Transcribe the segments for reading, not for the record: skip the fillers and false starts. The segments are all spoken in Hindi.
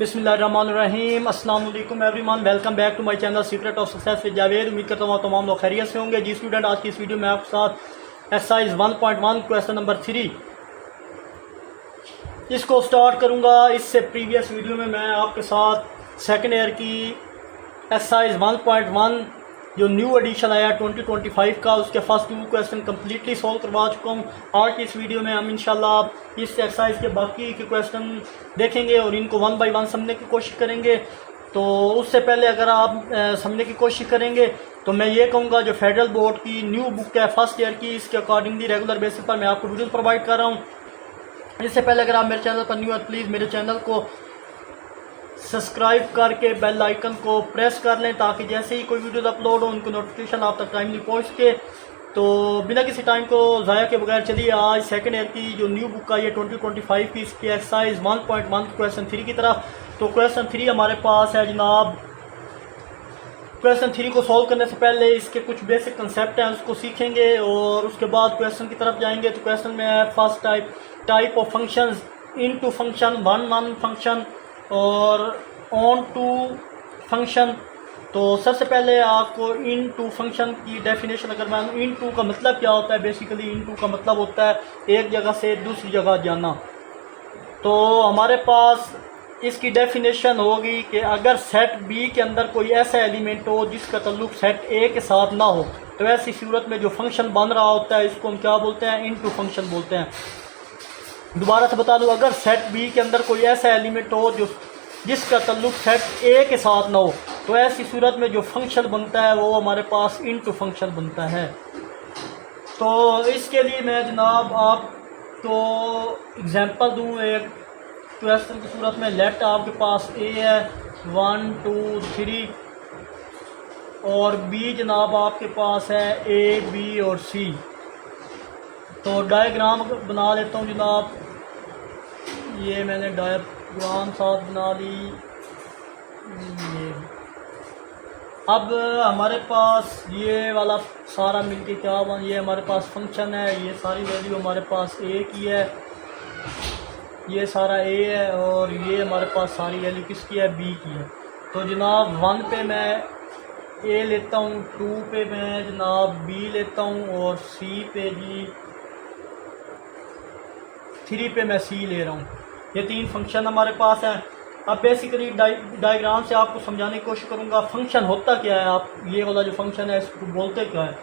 बिस्मिल्लाहिर्रहमानिर्रहीम। अस्सलाम वालेकुम everyone, welcome back to my channel secret of success with Javed. उम्मीद करता हूँ तमाम लोग खैरियत से होंगे। जी स्टूडेंट, आज की इस वीडियो में आपके साथ एक्सरसाइज 1.1 क्वेश्चन नंबर 3 इसको स्टार्ट करूँगा। इससे प्रीवियस वीडियो में मैं आपके साथ सेकेंड ईयर की एक्सरसाइज 1.1 जो न्यू एडिशन आया 2025 का, उसके फर्स्ट 2 क्वेश्चन कम्प्लीटली सॉल्व करवा चुका हूँ। आज की इस वीडियो में हम इंशाल्लाह इस एक्सरसाइज के बाकी के क्वेश्चन देखेंगे और इनको 1 बाय 1 समझने की कोशिश करेंगे। तो उससे पहले अगर आप समझने की कोशिश करेंगे तो मैं ये कहूँगा, जो फेडरल बोर्ड की न्यू बुक है फर्स्ट ईयर की, इसके अकॉर्डिंगली रेगुलर बेसिस पर मैं आपको वीडियो प्रोवाइड कर रहा हूँ। इससे पहले अगर आप मेरे चैनल पर न्यू है, प्लीज़ मेरे चैनल को सब्सक्राइब करके बेल आइकन को प्रेस कर लें, ताकि जैसे ही कोई वीडियो अपलोड हो उनको नोटिफिकेशन आप तक टाइमली पहुँच सके। तो बिना किसी टाइम को ज़ाया के बगैर चलिए आज सेकेंड ईयर की जो न्यू बुक आई है 2025 की, इसकी एक्सरसाइज 1.1 क्वेश्चन 3 की तरफ। तो क्वेश्चन 3 हमारे पास है जनाब। क्वेश्चन 3 को सॉल्व करने से पहले इसके कुछ बेसिक कंसेप्ट हैं, उसको सीखेंगे और उसके बाद क्वेश्चन की तरफ जाएंगे। तो क्वेश्चन में है first type of functions, into function, one function और ऑन टू फंक्शन। तो सबसे पहले आपको इन टू फंक्शन की डेफिनेशन अगर मैं, इन टू का मतलब क्या होता है, बेसिकली इन टू का मतलब होता है एक जगह से दूसरी जगह जाना। तो हमारे पास इसकी डेफिनेशन होगी कि अगर सेट बी के अंदर कोई ऐसा एलिमेंट हो जिसका ताल्लुक सेट ए के साथ ना हो, तो ऐसी सूरत में जो फंक्शन बन रहा होता है इसको हम क्या बोलते हैं, इन टू फंक्शन बोलते हैं। दोबारा से बता दूं, अगर सेट बी के अंदर कोई ऐसा एलिमेंट हो जिसका ताल्लुक सेट ए के साथ ना हो, तो ऐसी सूरत में जो फंक्शन बनता है वो हमारे पास इनटू फंक्शन बनता है। तो इसके लिए मैं जनाब आपको एग्जांपल दूं एक क्वेश्चन की सूरत में। लेट आपके पास ए है 1 2 3 और बी जनाब आपके पास है ए बी और सी। तो डायग्राम बना लेता हूँ जनाब। ये मैंने डायग्राम साथ बना ली। ये अब हमारे पास ये वाला सारा मिलके क्या बन, ये हमारे पास फंक्शन है, ये सारी वैल्यू हमारे पास ए की है, ये सारा ए है और ये हमारे पास सारी वैल्यू किसकी है, बी की है। तो जनाब 1 पे मैं ए लेता हूँ, 2 पे मैं जनाब बी लेता हूँ और सी पे जी 3 पे मैं सी ले रहा हूँ। ये 3 फंक्शन हमारे पास है। अब बेसिकली डायग्राम से आपको समझाने की कोशिश करूँगा फंक्शन होता क्या है। आप ये वाला जो फंक्शन है इसको बोलते क्या है।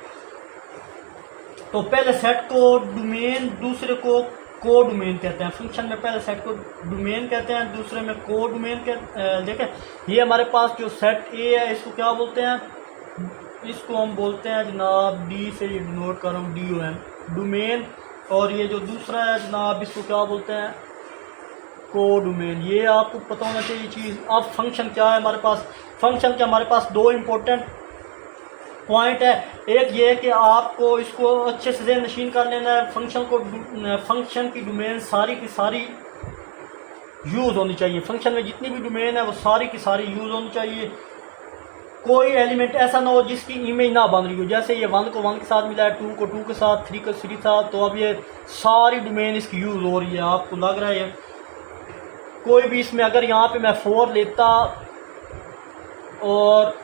तो पहले सेट को डोमेन, दूसरे को को डोमेन कहते हैं। फंक्शन में पहले सेट को डोमेन कहते हैं, दूसरे में को डोमेन देखें। ये हमारे पास जो सेट ए है इसको क्या बोलते हैं, इसको हम बोलते हैं जनाब डी से डिनोट कर रहा हूँ, डी ओ एन, डोमेन। और ये जो दूसरा है जनाब इसको क्या बोलते हैं, को डोमेन। ये आपको पता होना चाहिए चीज़। अब फंक्शन क्या है हमारे पास, फंक्शन के हमारे पास 2 इम्पोर्टेंट पॉइंट है। एक ये कि आपको इसको अच्छे से ज़हन नशीन कर लेना है। फंक्शन की डोमेन सारी की सारी यूज़ होनी चाहिए। फंक्शन में जितनी भी डोमेन है वो सारी की सारी यूज़ होनी चाहिए। कोई एलिमेंट ऐसा ना हो जिसकी इमेज ना बन रही हो। जैसे ये 1 को 1 के साथ मिला है, 2 को 2 के साथ, 3 को 3 के साथ। तो अब ये सारी डोमेन इसकी यूज़ हो रही है, आपको लग रहा है। कोई भी इसमें अगर यहाँ पे मैं 4 लेता और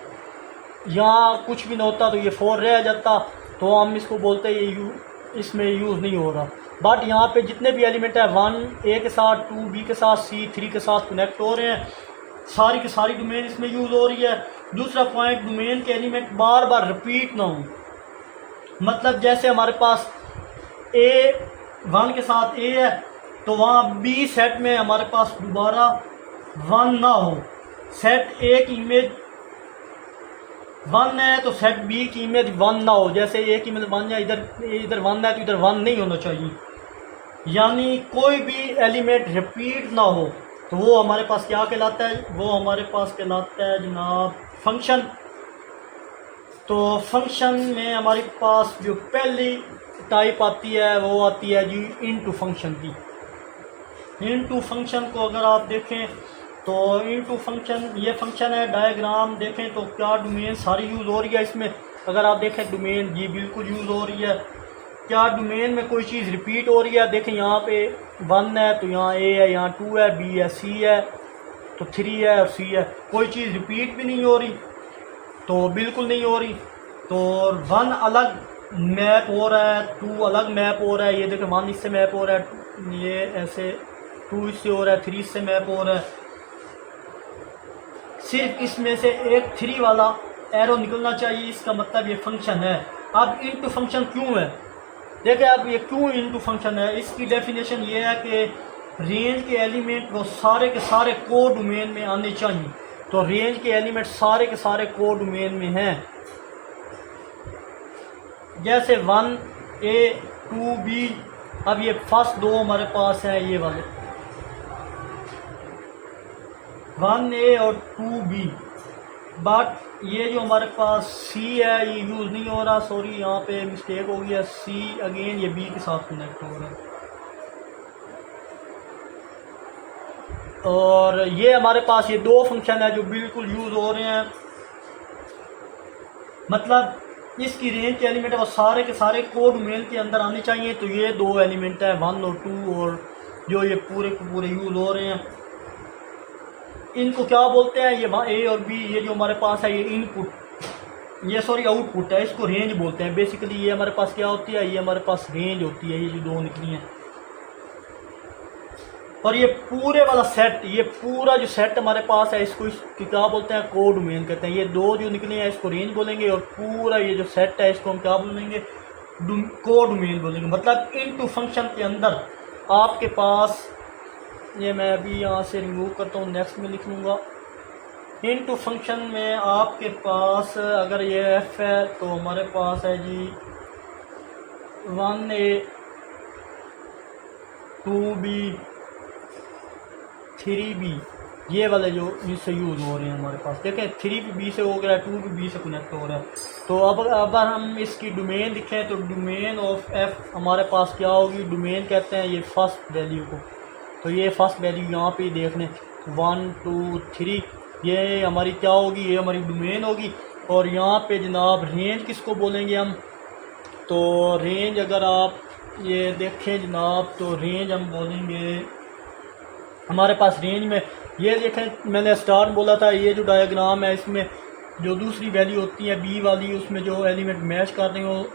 यहाँ कुछ भी ना होता तो ये 4 रह जाता, तो हम इसको बोलते हैं ये इसमें यूज़ नहीं हो रहा। बट यहाँ पे जितने भी एलिमेंट है 1 ए के साथ, 2 बी के साथ, सी 3 के साथ कनेक्ट हो रहे हैं, सारी की सारी डोमेन इसमें यूज़ हो रही है। दूसरा पॉइंट, डोमेन के एलिमेंट बार बार रिपीट ना हो। मतलब जैसे हमारे पास ए 1 के साथ ए है तो वहाँ बी सेट में हमारे पास दोबारा 1 ना हो। सेट ए की इमेज 1 है तो सेट बी की इमेज 1 ना हो। जैसे ए की इमेज 1 है, इधर 1 है तो इधर 1 नहीं होना चाहिए। यानी कोई भी एलिमेंट रिपीट ना हो, तो वो हमारे पास क्या कहलाता है, वो हमारे पास कहलाता है जनाब फंक्शन। तो फंक्शन में हमारे पास जो पहली टाइप आती है वो आती है जी इनटू फंक्शन की। इनटू फंक्शन को अगर आप देखें तो इनटू फंक्शन, ये फंक्शन है, डायग्राम देखें तो क्या डोमेन सारी यूज़ हो रही है इसमें। अगर आप देखें डोमेन जी बिल्कुल यूज़ हो रही है। क्या डोमेन में कोई चीज़ रिपीट हो रही है। देखें यहाँ पे 1 है तो यहाँ ए है, यहाँ 2 है, बी है, सी है, तो 3 है और C है। कोई चीज़ रिपीट भी नहीं हो रही, तो बिल्कुल नहीं हो रही। तो 1 अलग मैप हो रहा है, 2 अलग मैप हो रहा है। ये देखो 1 इससे मैप हो रहा है, ये ऐसे 2 इससे हो रहा है, 3 इससे मैप हो रहा है। सिर्फ इसमें से एक 3 वाला एरो निकलना चाहिए, इसका मतलब ये फंक्शन है। अब इनटू फंक्शन क्यों है, देखिए अब ये क्यों इनटू फंक्शन है, इसकी डेफिनेशन ये है कि रेंज के एलिमेंट वो सारे के सारे कोड डोमेन में आने चाहिए। तो रेंज के एलिमेंट सारे के सारे कोड डोमेन में हैं, जैसे 1A 2B। अब ये फर्स्ट 2 हमारे पास है, ये वाले 1A और 2B, बट ये जो हमारे पास C है ये यूज़ नहीं हो रहा, सॉरी यहाँ पे मिस्टेक हो गया। C अगेन ये B के साथ कनेक्ट हो रहा है, और ये हमारे पास ये 2 फंक्शन है जो बिल्कुल यूज़ हो रहे हैं। मतलब इसकी रेंज के एलिमेंट है वो सारे के सारे कोड मेल के अंदर आने चाहिए। तो ये 2 एलिमेंट है 1 और 2, और जो ये पूरे के पूरे यूज़ हो रहे हैं, इनको क्या बोलते हैं, ये A और B, ये जो हमारे पास है ये इनपुट, ये सॉरी आउटपुट है, इसको रेंज बोलते हैं बेसिकली। ये हमारे पास क्या होती है, ये हमारे पास रेंज होती है, ये जो 2 निकली हैं। और ये पूरे वाला सेट, ये पूरा जो सेट हमारे पास है, इसको क्या बोलते हैं, कोड डोमेन कहते हैं। ये 2 जो निकले हैं इसको रेंज बोलेंगे, और पूरा ये जो सेट है इसको हम क्या बोलेंगे, कोड डोमेन बोलेंगे। मतलब इनटू फंक्शन के अंदर आपके पास, ये मैं अभी यहाँ से रिमूव करता हूँ, नेक्स्ट में लिख लूँगा। इनटू फंक्शन में आपके पास अगर ये F है तो हमारे पास है जी 1A 2B 3B, ये वाले जो इससे यूज़ हो रहे हैं हमारे पास। देखें 3B से हो गया, 2B से कनेक्ट हो रहा है। तो अब हम इसकी डोमेन लिखें तो डोमेन ऑफ F हमारे पास क्या होगी, डोमेन कहते हैं ये फर्स्ट वैल्यू को। तो ये फर्स्ट वैल्यू यहाँ पे देख लें 1 2 3, ये हमारी क्या होगी, ये हमारी डोमेन होगी। और यहाँ पे जनाब रेंज किसको बोलेंगे हम, तो रेंज अगर आप ये देखें जनाब, तो रेंज हम बोलेंगे हमारे पास रेंज में, ये देखें मैंने स्टार्ट बोला था, ये जो डायग्राम है इसमें जो दूसरी वैल्यू होती है B वाली, उसमें जो एलिमेंट मैच कर रहे हो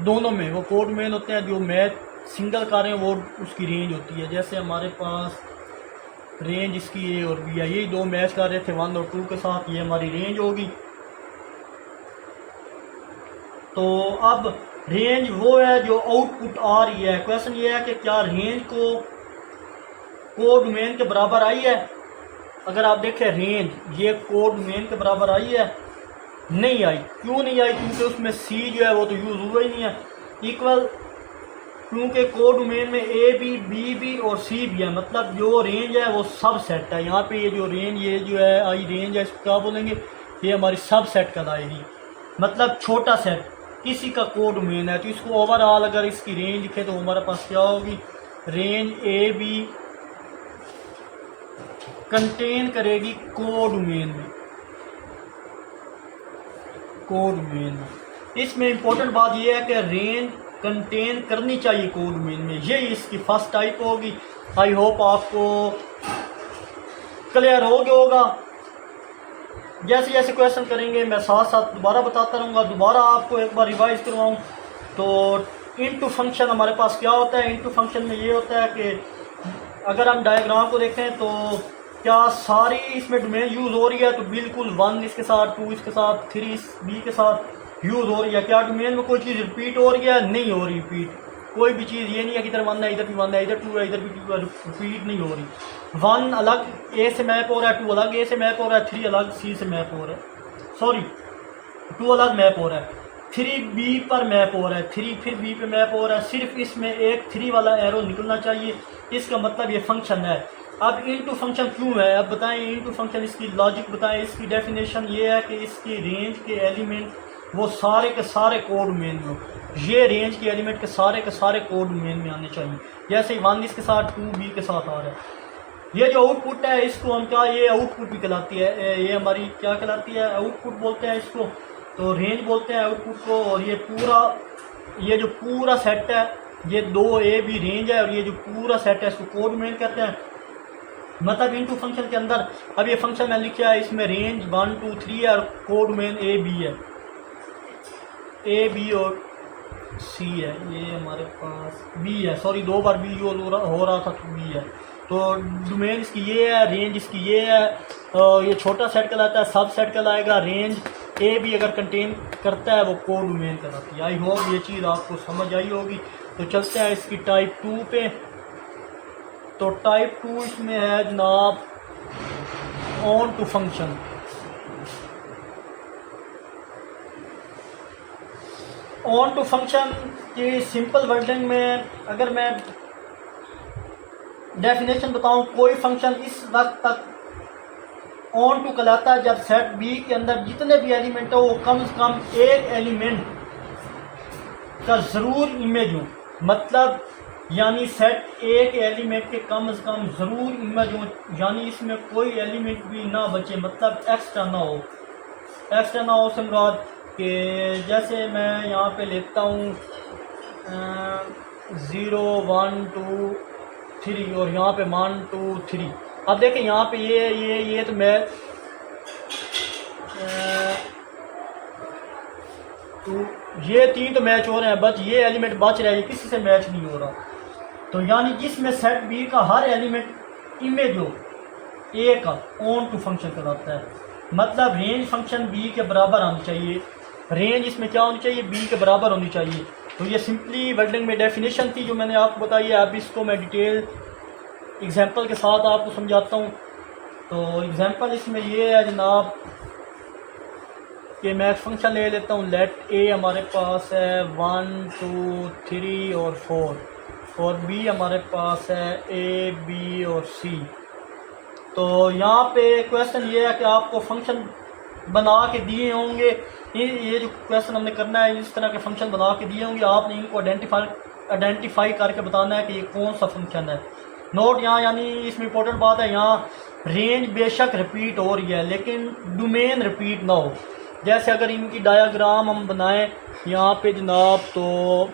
दोनों में वो कोड मेन होते हैं, जो मैच सिंगल कर रहे हैं वो उसकी रेंज होती है। जैसे हमारे पास रेंज इसकी A और B है, यही 2 मैच कर रहे थे 1 और 2 के साथ, ये हमारी रेंज होगी। तो अब रेंज वो है जो आउटपुट आ रही है। क्वेश्चन ये है कि क्या रेंज को कोड डोमेन के बराबर आई है। अगर आप देखें रेंज ये कोड डोमेन के बराबर आई है, नहीं आई। क्यों नहीं आई, क्योंकि उसमें C जो है वो तो यूज़ हुआ ही नहीं है। इक्वल क्योंकि कोड डोमेन में A भी B भी और C भी है, मतलब जो रेंज है वो सब सेट है। यहाँ पे ये जो रेंज, ये जो है आई रेंज है, इसको क्या बोलेंगे, ये हमारी सब सेट कहलाएगी। मतलब छोटा सेट किसी का कोड डोमेन है, तो इसको ओवरऑल अगर इसकी रेंज लिखे तो हमारे पास क्या होगी, रेंज A B कंटेन करेगी कोड डोमेन में, कोड डोमेन में। इसमें इंपॉर्टेंट बात यह है कि रेंज कंटेन करनी चाहिए कोड डोमेन में, ये इसकी फर्स्ट टाइप होगी। आई होप आपको क्लियर हो गया होगा। जैसे जैसे क्वेश्चन करेंगे मैं साथ साथ दोबारा बताता रहूँगा, दोबारा आपको एक बार रिवाइज करवाऊँ। तो इनटू फंक्शन हमारे पास क्या होता है, इनटू फंक्शन में ये होता है कि अगर हम डायग्राम को देखें तो क्या सारी इसमें डोमेन यूज़ हो रही है, तो बिल्कुल 1 इसके साथ, 2 इसके साथ, 3 B के साथ यूज़ हो रही है। क्या डोमेन में कोई चीज़ रिपीट हो रही है, नहीं हो रही रिपीट। कोई भी चीज़ ये नहीं है कि इधर 1 है इधर भी 1 है, इधर 2 है इधर भी 2 है, रिपीट नहीं हो रही। 1 अलग A से मैप हो रहा है, 2 अलग A से मैप हो रहा है, 3 अलग C से मैप हो रहा है, सॉरी 2 अलग मैप हो रहा है, 3B पर मैप हो रहा है, 3 फिर B पे मैप हो रहा है। सिर्फ इसमें एक 3 वाला एरो निकलना चाहिए, इसका मतलब ये फंक्शन है। अब इनटू फंक्शन क्यों है, अब बताएं इनटू फंक्शन, इसकी लॉजिक बताएं। इसकी डेफिनेशन ये है कि इसकी रेंज के एलिमेंट वो सारे के सारे कोड डोमेन में, ये रेंज के एलिमेंट के सारे कोड डोमेन में आने चाहिए। जैसे 1 इसके साथ 2 B के साथ आ रहा है। ये जो आउटपुट है इसको हम क्या, ये आउटपुट भी कहलाती है, ये हमारी क्या कहलाती है, आउटपुट बोलते हैं इसको। तो रेंज बोलते हैं आउटपुट को। और ये जो पूरा सेट है, ये 2A B रेंज है, और ये जो पूरा सेट है इसको कोड डोमेन कहते हैं। मतलब इन टू फंक्शन के अंदर अब ये फंक्शन मैंने लिखा है, इसमें रेंज 1 2 3 है और कोड डोमेन ए बी है, ए बी और सी है। ये हमारे पास बी है, सॉरी 2 बार बी हो रहा था तो बी है। तो डोमेन इसकी ये है, रेंज इसकी ये है, ये छोटा सेट कहलाता है, सब सेट कहलाएगा। रेंज ए भी अगर कंटेन करता है वो कोड डोमेन कहलाती है। आई होप ये चीज़ आपको समझ आई होगी। तो चलते हैं इसकी टाइप 2 पे। तो टाइप 2 इसमें है जनाब onto function. Onto function की सिंपल वर्डिंग में अगर मैं डेफिनेशन बताऊं, कोई फंक्शन इस वक्त तक ऑन टू कहलाता है जब सेट बी के अंदर जितने भी एलिमेंट हो वो कम से कम एक एलिमेंट का ज़रूर इमेज हो। मतलब यानी सेट ए के एलिमेंट के कम से कम ज़रूर इमेज हो, यानी इसमें कोई एलिमेंट भी ना बचे, मतलब एक्स्ट्रा ना हो। एक्स्ट्रा ना हो से मुराद कि जैसे मैं यहाँ पे लेता हूँ 0 1 2 3 और यहाँ पे 1 2 3। अब देखें यहाँ पे ये तो मैं तो ये 3 तो मैच हो रहे हैं, बस ये एलिमेंट बच रहा है, ये किसी से मैच नहीं हो रहा। तो यानी जिसमें सेट बी का हर एलिमेंट इमेज हो ए का ऑन टू फंक्शन कहलाता है। मतलब रेंज फंक्शन बी के बराबर आनी चाहिए, रेंज इसमें क्या होनी चाहिए, बी के बराबर होनी चाहिए। तो ये सिंपली वर्डिंग में डेफिनेशन थी जो मैंने आपको बताई है। अब इसको मैं डिटेल एग्जांपल के साथ आपको समझाता हूँ। तो एग्जांपल इसमें ये है जनाब कि मैं फंक्शन ले लेता हूँ, लेट ए हमारे पास है 1 2 3 और 4 और बी हमारे पास है ए बी और सी। तो यहाँ पे क्वेश्चन ये है कि आपको फंक्शन बना के दिए होंगे, ये जो क्वेश्चन हमने करना है इस तरह के फंक्शन बना के दिए होंगे, आपने इनको आइडेंटिफाई करके बताना है कि ये कौन सा फंक्शन है। नोट यहाँ यानी इसमें इंपॉर्टेंट बात है, यहाँ रेंज बेशक रिपीट हो रही है लेकिन डोमेन रिपीट ना हो। जैसे अगर इनकी डायग्राम हम बनाएं यहाँ पे जनाब, तो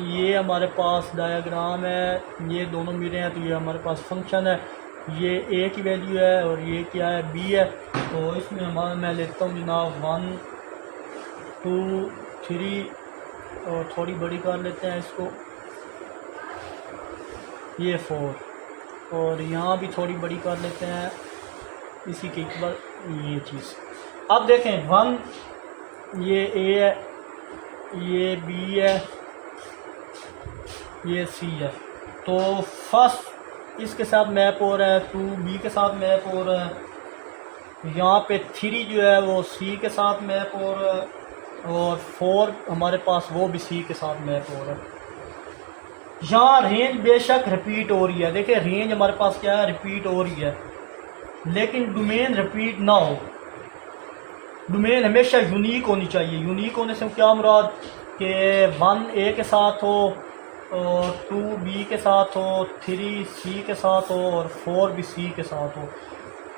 ये हमारे पास डायग्राम है, ये दोनों मिले हैं, तो ये हमारे पास फंक्शन है, ये ए की वैल्यू है और ये क्या है, बी है। तो इसमें मैं लेता हूँ जनाब 1 2 3 और थोड़ी बड़ी कर लेते हैं इसको, ये 4 और यहाँ भी थोड़ी बड़ी कर लेते हैं इसी के इक्वल ये चीज़। अब देखें 1 ये ए है, ये बी है, ये सी है। तो फर्स्ट इसके साथ मैप हो रहा है, 2 बी के साथ मैप हो रहा है, यहाँ पे 3 जो है वो सी के साथ मैप हो रहा है और 4 हमारे पास वो भी सी के साथ मैप हो रहा है। यहाँ रेंज बेशक रिपीट हो रही है, देखिए रेंज हमारे पास क्या है, रिपीट हो रही है, लेकिन डोमेन रिपीट ना हो। डोमेन हमेशा यूनिक होनी चाहिए। यूनिक होने से क्या मुराद कि 1 ए के साथ हो और 2 बी के साथ हो, 3 सी के साथ हो और 4 भी सी के साथ हो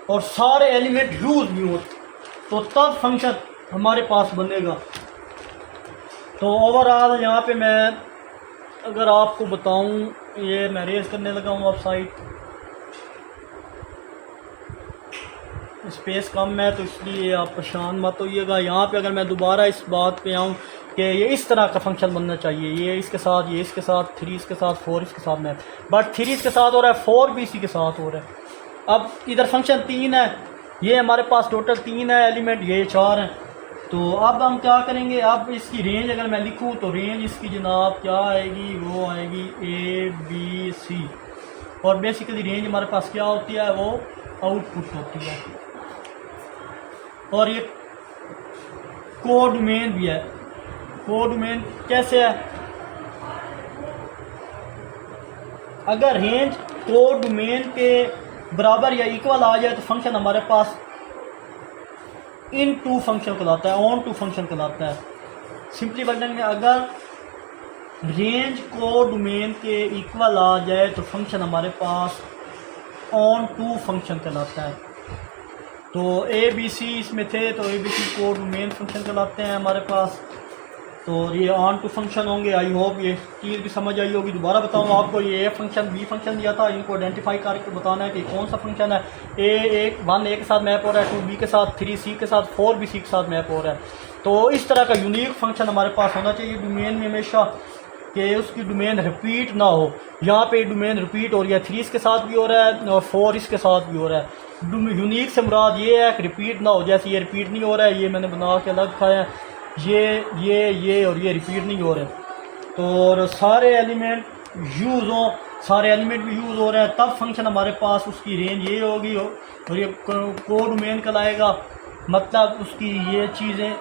और सारे एलिमेंट यूज भी हो, तो तब फंक्शन हमारे पास बनेगा। तो ओवरऑल यहाँ पे मैं अगर आपको बताऊँ, ये मैं रेज करने लगा हूँ अब साइट, स्पेस कम है तो इसलिए आप परेशान मत होइएगा। यहाँ पे अगर मैं दोबारा इस बात पे आऊँ कि ये इस तरह का फंक्शन बनना चाहिए, ये इसके साथ, ये इसके साथ, 3 इसके साथ, 4 इसके साथ में, बट 3 इसके साथ हो रहा है, 4 भी इसी के साथ हो रहा है। अब इधर फंक्शन 3 है, ये हमारे पास टोटल 3 है एलिमेंट, ये 4 हैं। तो अब हम क्या करेंगे, अब इसकी रेंज अगर मैं लिखूँ तो रेंज इसकी जनाब क्या आएगी, वो आएगी ए बी सी। और बेसिकली रेंज हमारे पास क्या होती है, वो आउटपुट होती है। और ये कोड डोमेन भी है। कोड डोमेन कैसे है, अगर रेंज कोड डोमेन के बराबर या इक्वल आ जाए तो फंक्शन हमारे पास इन टू फंक्शन कहलाता है, ऑन टू फंक्शन कहलाता है। सिंपली वर्डिंग में अगर रेंज कोड डोमेन के इक्वल आ जाए तो फंक्शन हमारे पास ऑन टू फंक्शन कहलाता है। तो ए बी सी इसमें थे, तो A B C codomain function कहलाते हैं हमारे पास। तो ये ऑन टू फंक्शन होंगे। आई होप ये चीज़ भी समझ आई होगी। दोबारा बताऊँ आपको, ये ए फंक्शन बी फंक्शन दिया था, इनको आइडेंटिफाई करके बताना है कि कौन सा फंक्शन है। वन ए के साथ मैप हो रहा है, 2 बी के साथ, 3 सी के साथ, 4 बी सी के साथ मैप हो रहा है। तो इस तरह का यूनिक फंक्शन हमारे पास होना चाहिए डोमेन में हमेशा, कि उसकी डोमेन रिपीट ना हो। यहाँ पे डोमेन रिपीट हो रही है, 3 इसके साथ भी हो रहा है और 4 इसके साथ भी हो रहा है। यूनिक से मुराद ये है कि रिपीट ना हो, जैसे ये रिपीट नहीं हो रहा है, ये मैंने बना के अलग रखा है, ये और ये रिपीट नहीं हो रहे। तो और सारे एलिमेंट यूज़ हों, सारे एलिमेंट भी यूज़ हो रहे हैं, तब फंक्शन हमारे पास उसकी रेंज ये होगी और ये कोड डोमेन कहलाएगा। मतलब उसकी ये चीज़ें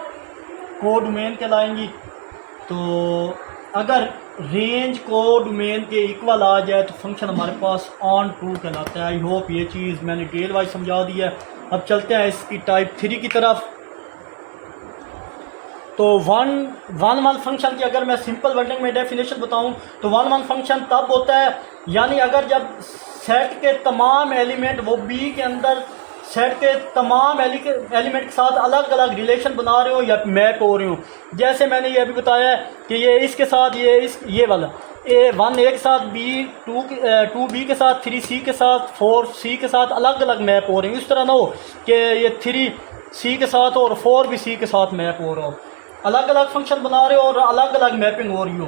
कोड डोमेन कहलाएंगी। तो अगर रेंज को डोमेन के इक्वल आ जाए तो फंक्शन हमारे पास ऑन ट्रू कहलाता है। आई होप ये चीज़ मैंने डिटेल वाइज समझा दी है। अब चलते हैं इसकी टाइप 3 की तरफ। तो वन फंक्शन की अगर मैं सिंपल वर्डिंग में डेफिनेशन बताऊं तो वन फंक्शन तब होता है, यानी अगर जब सेट के तमाम एलिमेंट वो बी के अंदर सेट के तमाम एलिमेंट के साथ अलग अलग रिलेशन बना रहे हो या मैप हो रहे हो। जैसे मैंने ये अभी बताया कि ये इसके साथ ये वाला वन ए के साथ बी, टू बी के साथ, 3 सी के साथ, 4 सी के साथ अलग अलग मैप हो रहे हैं। इस तरह ना हो कि ये 3 सी के साथ और 4 भी सी के साथ मैप हो रहा हो। अलग अलग फंक्शन बना रहे हो और अलग अलग मैपिंग हो रही हो।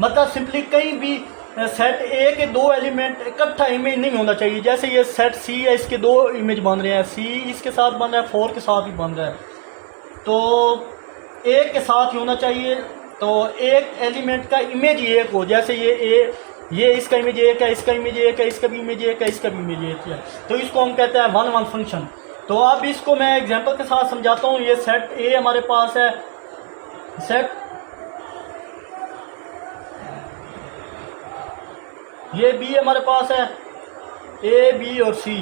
मतलब सिंपली कहीं भी सेट ए के 2 एलिमेंट इकट्ठा इमेज नहीं होना चाहिए। जैसे ये सेट सी है, इसके 2 इमेज बन रहे हैं, सी इसके साथ बन रहा है, 4 के साथ भी बन रहा है, तो एक के साथ ही होना चाहिए। तो एक एलिमेंट का इमेज एक हो, जैसे ये इसका इमेज एक है, इसका इमेज एक है, इसका भी इमेज एक है, इसका भी इमेज एक है, तो इसको हम कहते हैं वन फंक्शन। तो अब इसको मैं एग्जांपल के साथ समझाता हूँ। ये सेट ए हमारे पास है, सेट ये बी हमारे पास है, ए बी और सी।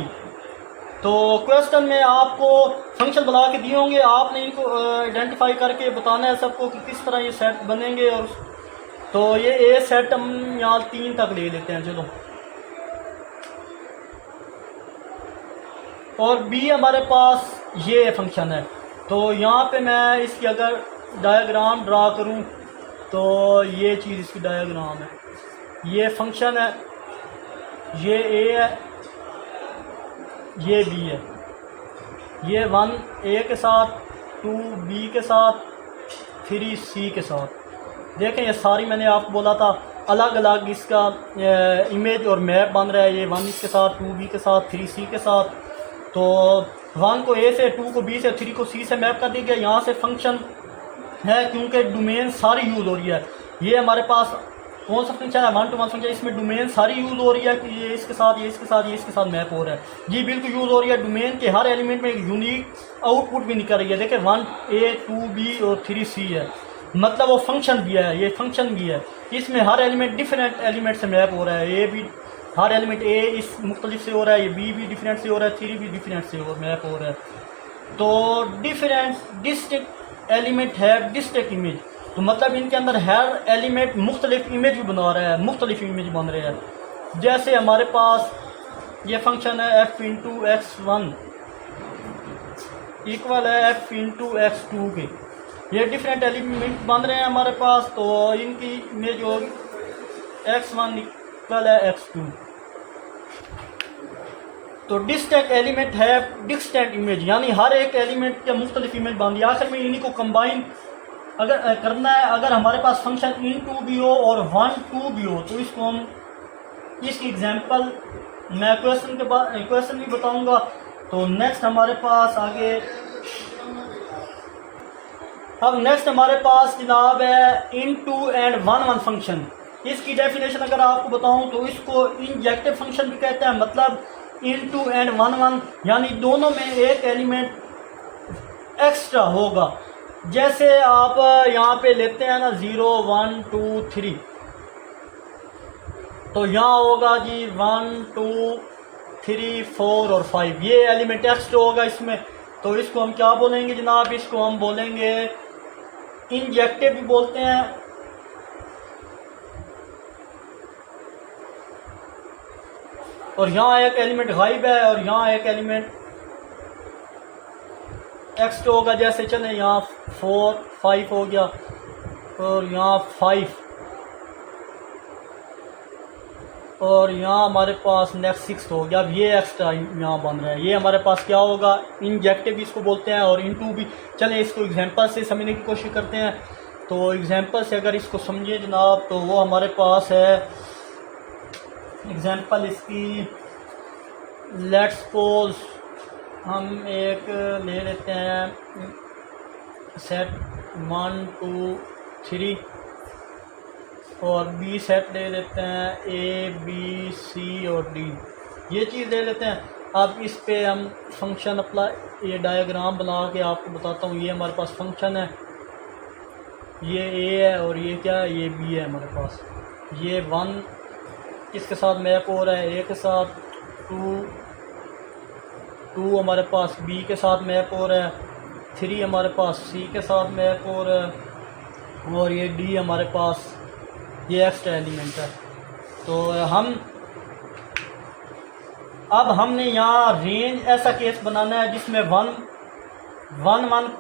तो क्वेश्चन में आपको फंक्शन बना के दिए होंगे, आपने इनको आइडेंटिफाई करके बताना है सबको कि किस तरह ये सेट बनेंगे। और तो ये ए सेट हम यहाँ 3 तक ले लेते हैं, चलो। और बी हमारे पास ये फंक्शन है। तो यहाँ पे मैं इसकी अगर डायग्राम ड्रा करूँ तो ये चीज़ इसकी डायग्राम है, ये फंक्शन है, ये ए है, ये बी है, ये 1 ए के साथ, 2 बी के साथ, 3 सी के साथ। देखें ये सारी मैंने आपको बोला था अलग अलग इसका इमेज और मैप बन रहा है। ये 1 इसके साथ, 2 बी के साथ, 3 सी के साथ। तो 1 को ए से, 2 को बी से, 3 को सी से मैप कर दिया गया। यहाँ से फंक्शन है क्योंकि डोमेन सारी यूज़ हो रही है। ये हमारे पास कौन सा फंक्शन है, 1 to 1 फंक्शन, इसमें डोमेन सारी यूज़ हो रही है कि ये इसके साथ, ये इसके साथ, ये इसके साथ मैप हो रहा है। जी बिल्कुल यूज़ हो रही है। डोमेन के हर एलिमेंट में एक यूनिक आउटपुट भी निकल रही है। देखिए 1 ए, 2 बी और 3 सी है, मतलब वो फंक्शन भी है, ये फंक्शन भी है। इसमें हर एलिमेंट डिफरेंट एलिमेंट से मैप हो रहा है। ए भी हर एलिमेंट ए इस मुख्तलिफ से हो रहा है, ये बी भी डिफरेंट से हो रहा है, 3 भी डिफरेंट से मैप हो रहा है। तो डिफरेंट डिस्टिंक्ट एलिमेंट है डिस्टिंक्ट इमेज, तो मतलब इनके अंदर हर एलिमेंट मुख्तलिफ इमेज भी बना रहा है, मुख्तलिफ इमेज बन रहे हैं। जैसे हमारे पास ये फंक्शन है f इंटू x1 इक्वल है f इंटू x2 के। ये डिफरेंट एलिमेंट बन रहे हैं हमारे पास, तो इनकी इमेज होगी x1 इक्वल है x2। तो डिस्टेंट एलिमेंट है डिस्टेंट इमेज, यानी हर एक एलिमेंट के मुख्तलिफ इमेज बन रही है। आखिर में इन्हीं को कंबाइन अगर करना है, अगर हमारे पास फंक्शन इन2 भी हो और 1 2 भी हो, तो इसको हम इसकी एग्जांपल मैं क्वेश्चन भी बताऊंगा। तो नेक्स्ट हमारे पास आगे, अब नेक्स्ट हमारे पास जनाब है इन2 एंड 1 फंक्शन। इसकी डेफिनेशन अगर आपको बताऊं तो इसको इंजेक्टिव फंक्शन भी कहते हैं। मतलब इन2 एंड 1 यानी दोनों में एक एलिमेंट एक्स्ट्रा होगा। जैसे आप यहाँ पे लेते हैं ना 0 1 2 3, तो यहाँ होगा जी 1 2 3 4 और 5, ये एलिमेंट एक्स्ट्रा होगा इसमें। तो इसको हम क्या बोलेंगे जनाब, इसको हम बोलेंगे इंजेक्टिव भी बोलते हैं। और यहाँ एक एलिमेंट गायब है और यहाँ एक एलिमेंट एक्स्ट्रा होगा। जैसे चले यहाँ 4 5 हो गया, और यहाँ 5 और यहाँ हमारे पास नेक्स्ट 6 हो गया। अब ये एक्स्ट्रा यहाँ बन रहा है, ये हमारे पास क्या होगा, इंजेक्टिव इसको बोलते हैं और इनटू भी। चलें इसको एग्जांपल से समझने की कोशिश करते हैं। तो एग्जांपल से अगर इसको समझे जनाब, तो वो हमारे पास है एग्जांपल इसकी। लेट्स सपोज हम एक ले लेते हैं सेट 1 2 3 और बी सेट ले लेते हैं ए बी सी और डी, ये चीज़ ले लेते हैं। अब इस पे हम फंक्शन अप्लाई, ये डायग्राम बना के आपको बताता हूँ। ये हमारे पास फंक्शन है, ये ए है और ये क्या है, ये बी है हमारे पास। ये 1 किसके साथ मैप हो रहा है, ए के साथ। 2 हमारे पास बी के साथ मैप हो रहा है। 3 हमारे पास सी के साथ मैप हो रहा है और ये डी हमारे पास ये एक्स्ट्रा एलिमेंट है। तो अब हमने यहाँ रेंज ऐसा केस बनाना है जिसमें 1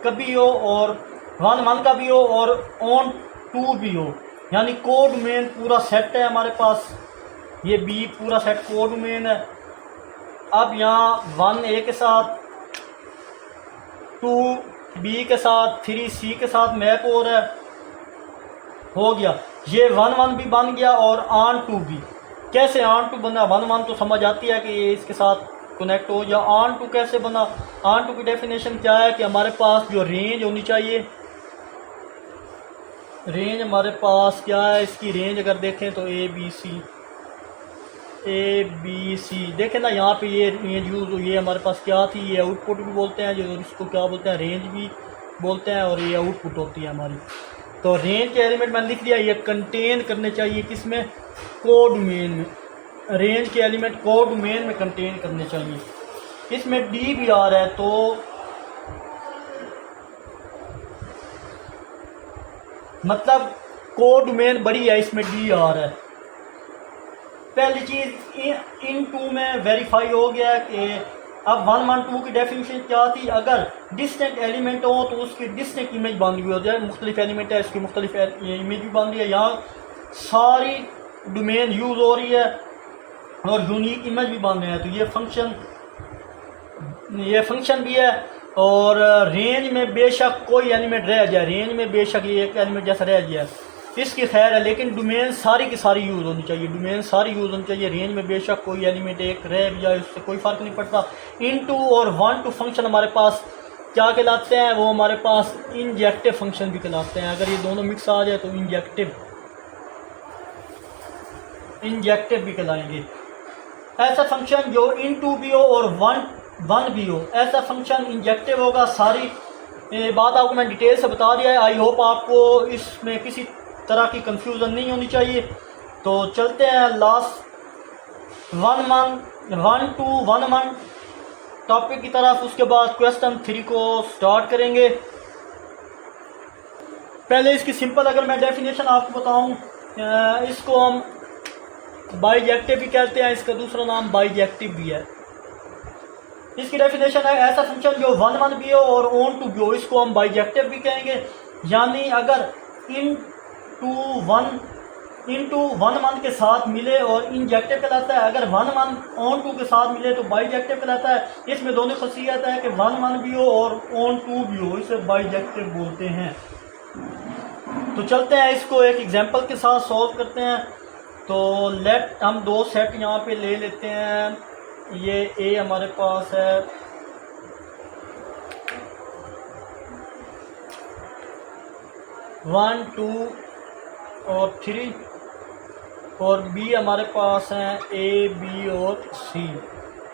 का भी हो और 1 का भी हो और ऑन 2 भी हो, यानी कोड मेन पूरा सेट है हमारे पास। ये बी पूरा सेट कोड मेन है। अब यहाँ 1 ए के साथ, 2 बी के साथ, 3 सी के साथ मैप हो रहा है, हो गया। ये 1 भी बन गया और ऑन 2 भी। कैसे ऑन 2 बना, 1 तो समझ आती है कि ये इसके साथ कनेक्ट हो, या ऑन 2 कैसे बना। ऑन 2 की डेफिनेशन क्या है कि हमारे पास जो रेंज होनी चाहिए, रेंज हमारे पास क्या है, इसकी रेंज अगर देखें तो ए बी सी देखें ना, यहाँ पे ये रेंज यूज़ हुई। ये हमारे पास क्या थी, ये आउटपुट भी बोलते हैं, जो इसको क्या बोलते हैं, रेंज भी बोलते हैं, और ये आउटपुट होती है हमारी। तो रेंज के एलिमेंट मैंने लिख दिया, ये कंटेन करने चाहिए किसमें, कोड मेन में। रेंज के एलिमेंट कोड मेन में कंटेन करने चाहिए। इसमें डी भी आ रहा है, तो मतलब कोड मेन बड़ी है, इसमें डी आ रहा है। पहली चीज़ इन 2 में वेरीफाई हो गया कि अब 1 1 2 की डेफिनेशन क्या थी, अगर डिस्टेंट एलिमेंट हो तो उसकी डिस्टेंट इमेज बन गई हो जाए। मुख्तलिफ एलिमेंट है, इसकी मुख्तलिफ इमेज भी बन रही है। यहाँ सारी डोमेन यूज़ हो रही है और यूनिक इमेज भी बन रहे हैं। तो ये फंक्शन भी है। और रेंज में बेशक कोई एलिमेंट रह जाए, रेंज में बेशक ये एक एलिमेंट जैसा रह जाए, इसकी खैर है, लेकिन डोमेन सारी की सारी यूज़ होनी चाहिए। डोमेन सारी यूज़ होनी चाहिए। रेंज में बेशक कोई एलिमेंट एक रह भी जाए, उससे कोई फ़र्क नहीं पड़ता। इनटू और 1 2 फंक्शन हमारे पास क्या कहलाते हैं, वो हमारे पास इंजेक्टिव फंक्शन भी कहलाते हैं। अगर ये दोनों मिक्स आ जाए तो इंजेक्टिव भी कहलाएंगे। ऐसा फंक्शन जो इनटू भी हो और 1 भी हो, ऐसा फंक्शन इंजेक्टिव होगा। सारी बात आपको मैं डिटेल से बता दिया है। आई होप आपको इसमें किसी तरह की कंफ्यूजन नहीं होनी चाहिए। तो चलते हैं लास्ट 1 2 टॉपिक की तरफ। उसके बाद क्वेश्चन 3 को स्टार्ट करेंगे। पहले इसकी सिंपल अगर मैं डेफिनेशन आपको बताऊं, इसको हम बाइजेक्टिव भी कहते हैं, इसका दूसरा नाम बाइजेक्टिव भी है। इसकी डेफिनेशन है ऐसा फंक्शन जो 1 भी हो और ऑन 2 भी हो, इसको हम बाइजेक्टिव भी कहेंगे। यानी अगर इनटू 1 के साथ मिले और इंजेक्टिव कहलाता है, अगर 1 ऑन 2 के साथ मिले तो बाइजेक्टिव कहलाता है। इसमें दोनों खासियत है कि 1 भी हो और ऑन 2 भी हो, इसे बाइजेक्टिव बोलते हैं। तो चलते हैं इसको एक एग्जांपल के साथ सॉल्व करते हैं। तो हम 2 सेट यहाँ पे ले लेते हैं। ये ए हमारे पास है, वन 2 और 3, और बी हमारे पास हैं ए बी और सी।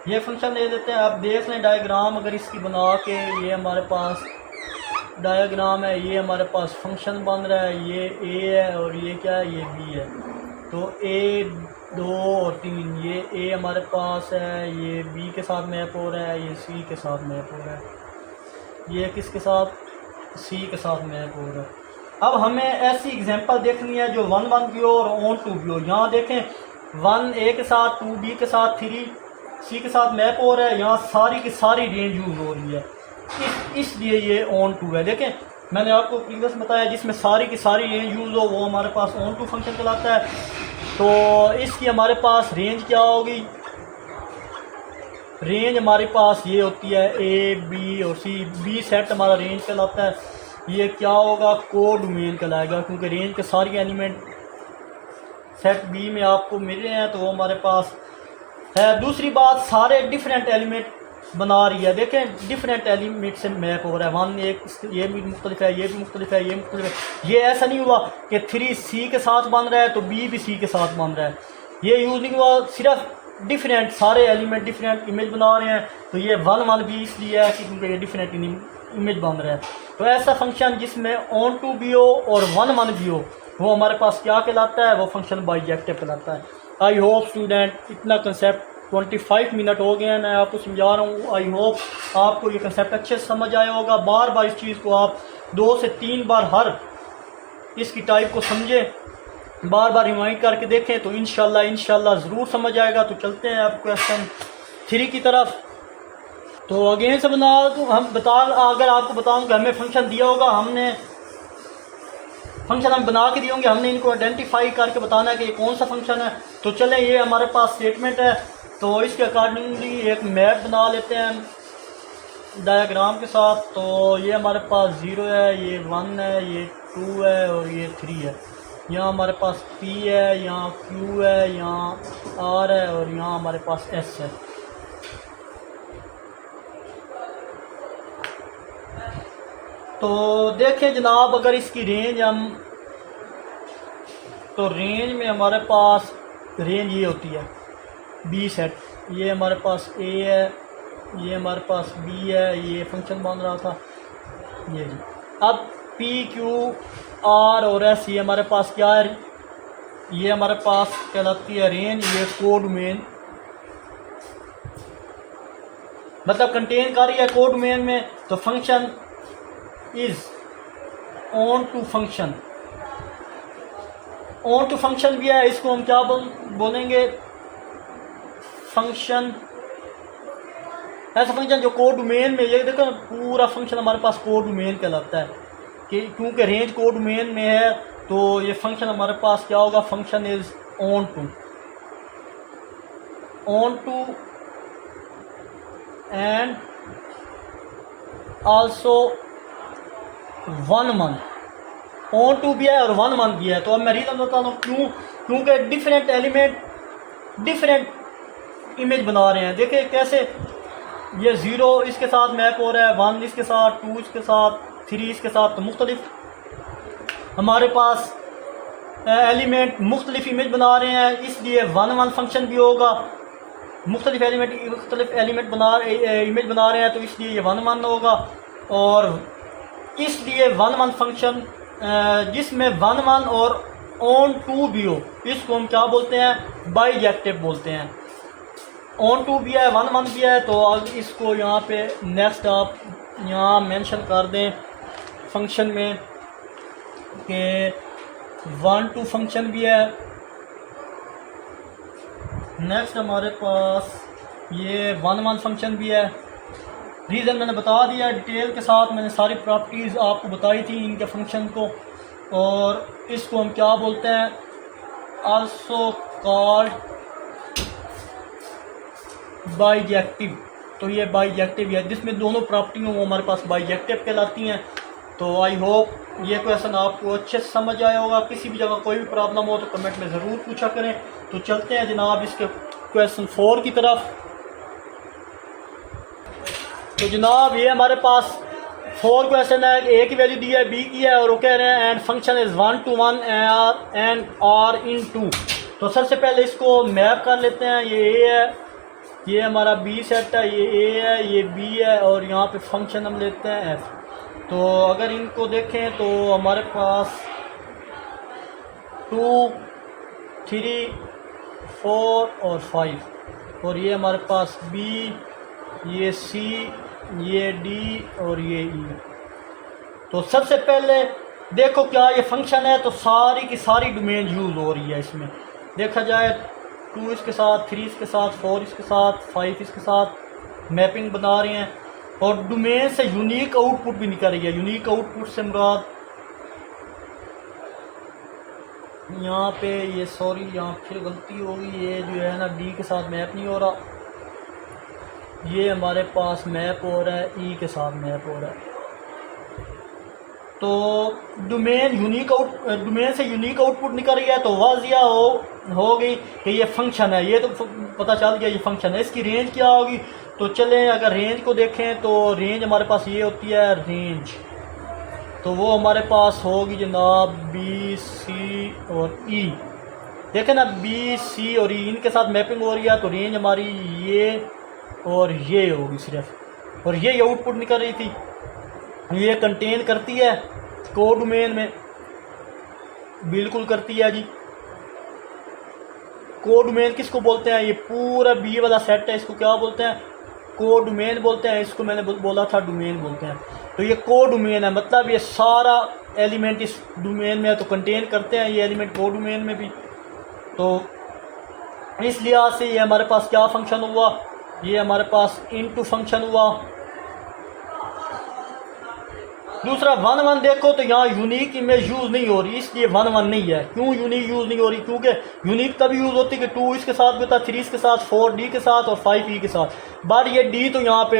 ये फंक्शन ले लेते हैं। अब देख लें डायग्राम अगर इसकी बना के, ये हमारे पास डायग्राम है, ये हमारे पास फंक्शन बन रहा है, ये ए है और ये क्या है, ये बी है। तो ए 2 और 3, ये ए हमारे पास है, ये बी के साथ मैप हो रहा है, ये सी के साथ मैप हो रहा है, ये किसके साथ, सी के साथ मैप हो रहा है। अब हमें ऐसी एग्जांपल देखनी है जो 1 भी हो और ऑन 2 भी हो। यहाँ देखें 1 ए के साथ, 2 बी के साथ, 3 सी के साथ मैप हो रहा है। यहाँ सारी की सारी रेंज यूज़ हो रही है, इसलिए ये ऑन 2 है। देखें मैंने आपको प्रीवियस बताया जिसमें सारी की सारी रेंज यूज़ हो वो हमारे पास ऑन टू फंक्शन कहलाता है। तो इसकी हमारे पास रेंज क्या होगी, रेंज हमारे पास ये होती है ए बी और सी, बी सेट हमारा रेंज कहलाता है। ये क्या होगा, को डोमेन कहलाएगा, क्योंकि रेंज के सारे एलिमेंट सेट बी में आपको मिल रहे हैं तो वो हमारे पास है। दूसरी बात, सारे डिफरेंट एलिमेंट बना रही है, देखें डिफरेंट एलिमेंट से मैप हो रहा है, वन एक ये भी मुख्तलिफ है, ये भी मुख्तलिफ है, ये मुख्तलिफ है। ये ऐसा नहीं हुआ कि 3 सी के साथ बन रहा है तो बी भी सी के साथ बन रहा है, ये यूज़ नहीं हुआ। सिर्फ डिफरेंट सारे एलिमेंट डिफरेंट इमेज बना रहे हैं, तो ये 1 1 भी इसलिए है कि क्योंकि ये डिफरेंट इमेज बन रहा है। तो ऐसा फंक्शन जिसमें ऑन टू भी हो और 1 1 भी हो वो हमारे पास क्या कहलाता है, वो फंक्शन बाइजेक्टिव कहलाता है। आई होप स्टूडेंट इतना कंसेप्ट 25 मिनट हो गए हैं मैं आपको समझा रहा हूँ। आई होप आपको ये कंसेप्ट अच्छे से समझ आया होगा। बार बार इस चीज़ को आप 2 से 3 बार हर इसकी टाइप को समझें, बार बार रिमाइंड करके देखें तो इंशाल्लाह ज़रूर समझ आएगा। तो चलते हैं आप क्वेश्चन 3 की तरफ। तो अगेन से बना तो हम अगर आपको बताऊँ कि हमें फंक्शन दिया होगा, हमने फंक्शन हम बना के दिए होंगे, हमने इनको आइडेंटिफाई करके बताना है कि ये कौन सा फंक्शन है। तो चलें, ये हमारे पास स्टेटमेंट है, तो इसके अकॉर्डिंगली एक मैप बना लेते हैं डायग्राम के साथ। तो ये हमारे पास 0 है, ये 1 है, ये 2 है और ये 3 है। यहाँ हमारे पास P है, यहाँ Q है, यहाँ R है और यहाँ हमारे पास S है। तो देखें जनाब, अगर इसकी रेंज हम, तो रेंज में हमारे पास रेंज ये होती है बी सेट, ये हमारे पास A है, ये हमारे पास B है, ये फंक्शन बन रहा था ये जी। अब P Q R और S ये हमारे पास क्या है, ये हमारे पास कहलाती है रेंज। ये कोड डोमेन मतलब कंटेन कर रही है कोड डोमेन में। तो function is onto function, onto function भी है, इसको हम क्या बोलेंगे, फंक्शन, ऐसा फंक्शन जो कोड डोमेन में, ये देखो पूरा फंक्शन हमारे पास कोड डोमेन कहलाता है कि क्योंकि रेंज कोड डोमेन में है। तो ये फंक्शन हमारे पास क्या होगा, function is onto and also 1 1, onto भी है और 1 1 भी है। तो अब मैं रीज़न बताता हूँ क्यों, क्योंकि डिफरेंट एलिमेंट डिफरेंट इमेज बना रहे हैं। देखिए कैसे, ये 0 इसके साथ मैप हो रहा है, 1 इसके साथ, 2 इसके साथ, 3 इसके साथ। तो मुख्तलिफ हमारे पास एलिमेंट मुख्तलिफ इमेज बना रहे हैं, इसलिए 1 1 फंक्शन भी होगा। मुख्तलिफ एलिमेंट इमेज बना रहे हैं तो इसलिए ये 1 1 होगा। और इसलिए 1 1 फंक्शन जिसमें 1 1 और ऑन टू भी हो, इसको हम क्या बोलते हैं, बाइजेक्टिव बोलते हैं। ऑन टू भी है, 1 1 भी है। तो अब इसको यहाँ पे नेक्स्ट आप यहाँ मेंशन कर दें फंक्शन में कि 1 2 फंक्शन भी है। नेक्स्ट हमारे पास ये 1 1 फंक्शन भी है। रीज़न मैंने बता दिया डिटेल के साथ, मैंने सारी प्रॉपर्टीज़ आपको बताई थी इनके फंक्शन को। और इसको हम क्या बोलते हैं, आल्सो कॉल्ड बाइजेक्टिव। तो ये बाइजेक्टिव है, जिसमें दोनों प्रॉपर्टी वो हमारे पास बाइजेक्टिव कहलाती हैं। तो आई होप ये क्वेश्चन आपको अच्छे से समझ आया होगा। किसी भी जगह कोई भी प्रॉब्लम हो तो कमेंट में ज़रूर पूछा करें। तो चलते हैं जनाब इसके क्वेश्चन 4 की तरफ। तो जनाब ये हमारे पास 4 क्वेश्चन है, ए की वैल्यू दी है, बी की है, और वो कह रहे हैं and function is 1 to 1 and are in 2। तो सबसे पहले इसको मैप कर लेते हैं। ये ए है, ये हमारा बी सेट है, ये ए है, ये बी है, और यहाँ पे फंक्शन हम लेते हैं एफ। तो अगर इनको देखें तो हमारे पास 2 3 4 और 5, और ये हमारे पास बी, ये सी, ये डी और ये ई। तो सबसे पहले देखो क्या ये फंक्शन है, तो सारी की सारी डोमेन यूज़ हो रही है इसमें। देखा जाए 2 इसके साथ, 3 इसके साथ, 4 इसके साथ, 5 इसके साथ मैपिंग बना रहे हैं। और डोमेन से यूनिक आउटपुट भी निकल रही है। यूनिक आउटपुट से मुराद यहाँ पे ये सॉरी यहाँ फिर गलती होगी, ये जो है ना डी के साथ मैप नहीं हो रहा, ये हमारे पास मैप हो रहा है ई के साथ मैप हो रहा है। तो डोमेन से यूनिक आउटपुट निकल रही है तो वाजिया हो गई कि ये फंक्शन है। ये तो पता चल गया ये फंक्शन है। इसकी रेंज क्या होगी, तो चलें अगर रेंज को देखें तो रेंज हमारे पास ये होती है रेंज, तो वो हमारे पास होगी जनाब बी सी और ई। देखें ना बी सी और ई इनके साथ मैपिंग हो रही है तो रेंज हमारी ये और ये होगी सिर्फ, और ये आउटपुट निकल रही थी। ये कंटेन करती है कोड डोमेन में, बिल्कुल करती है जी। कोड डोमेन किसको बोलते हैं, ये पूरा बी वाला सेट है, इसको क्या बोलते हैं, कोड डोमेन बोलते हैं। इसको मैंने बोला था डोमेन बोलते हैं। तो ये कोड डोमेन है, मतलब ये सारा एलिमेंट इस डोमेन में है तो कंटेन करते हैं ये एलिमेंट कोड डोमेन में भी। तो इस लिहाज से ये हमारे पास क्या फंक्शन हुआ, ये हमारे पास इनटू फंक्शन हुआ। दूसरा 1 1 देखो तो यहाँ यूनिक इमेज यूज़ नहीं हो रही, इसलिए 1 1 नहीं है। क्यों यूनिक यूज़ नहीं हो रही, क्योंकि यूनिक तभी यूज़ होती है कि 2 इसके साथ भी होता है, 3 इसके साथ, 4 डी के साथ और 5 ई के साथ। बट ये डी तो यहाँ पे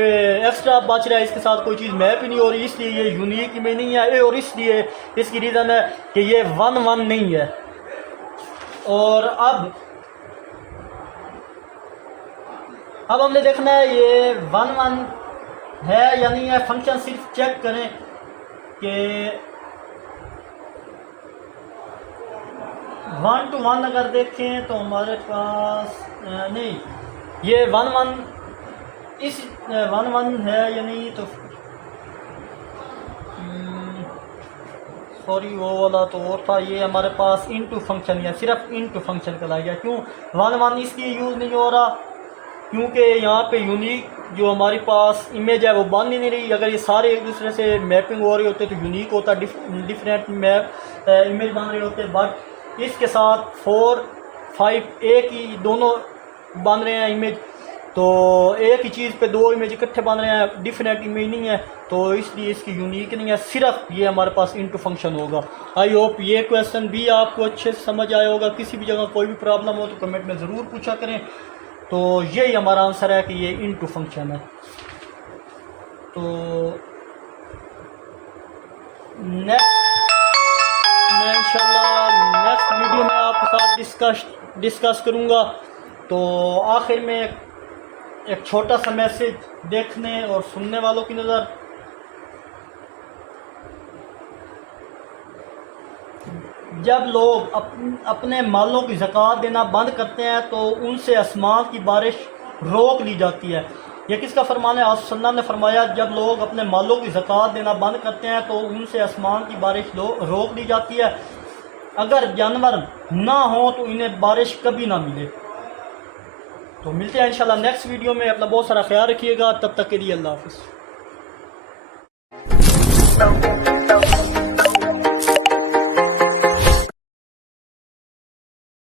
एक्स्ट्रा बच रहा है, इसके साथ कोई चीज़ मैप ही नहीं हो रही, इसलिए ये यूनिक इमेज नहीं है। और इसलिए इसकी रीज़न है कि ये 1 1 नहीं है। और अब हमने देखना है ये 1 1 है या नहीं है। फंक्शन सिर्फ चेक करें कि 1 to 1 अगर देखें तो हमारे पास नहीं, ये 1 1 इस 1 1 है या नहीं, तो सॉरी वो वाला तो और था। ये हमारे पास इनटू फंक्शन या सिर्फ इनटू फंक्शन का गया। क्यों 1 1 इसलिए यूज़ नहीं हो रहा, क्योंकि यहाँ पे यूनिक जो हमारे पास इमेज है वो बन ही नहीं रही। अगर ये सारे एक दूसरे से मैपिंग हो रही होते तो यूनिक होता, डिफरेंट मैप इमेज बन रहे होते। बट इसके साथ 4 5 एक ही दोनों बन रहे हैं इमेज, तो एक ही चीज़ पे 2 इमेज इकट्ठे बन रहे हैं, डिफरेंट इमेज नहीं है, तो इसलिए इसकी यूनिक नहीं है। सिर्फ ये हमारे पास इनटू फंक्शन होगा। आई होप ये क्वेश्चन भी आपको अच्छे से समझ आया होगा। किसी भी जगह कोई भी प्रॉब्लम हो तो कमेंट में ज़रूर पूछा करें। तो यही हमारा आंसर है कि ये इनटू फंक्शन है। तो नेक्स्ट मैं इंशाल्लाह नेक्स्ट वीडियो में आपके साथ डिस्कस करूँगा। तो आखिर में एक छोटा सा मैसेज देखने और सुनने वालों की नज़र, जब लोग अपने मालों की ज़कात देना बंद करते हैं तो उनसे आसमान की बारिश रोक ली जाती है। ये किसका फरमान है, सल्लल्लाहु ने फरमाया जब लोग अपने मालों की ज़कात देना बंद करते हैं तो उनसे आसमान की बारिश रोक ली जाती है। अगर जानवर ना हो तो इन्हें बारिश कभी ना मिले। तो मिलते हैं इंशाल्लाह नेक्स्ट वीडियो में। अपना बहुत सारा ख्याल रखिएगा, तब तक के लिए अल्लाह हाफ़िज़।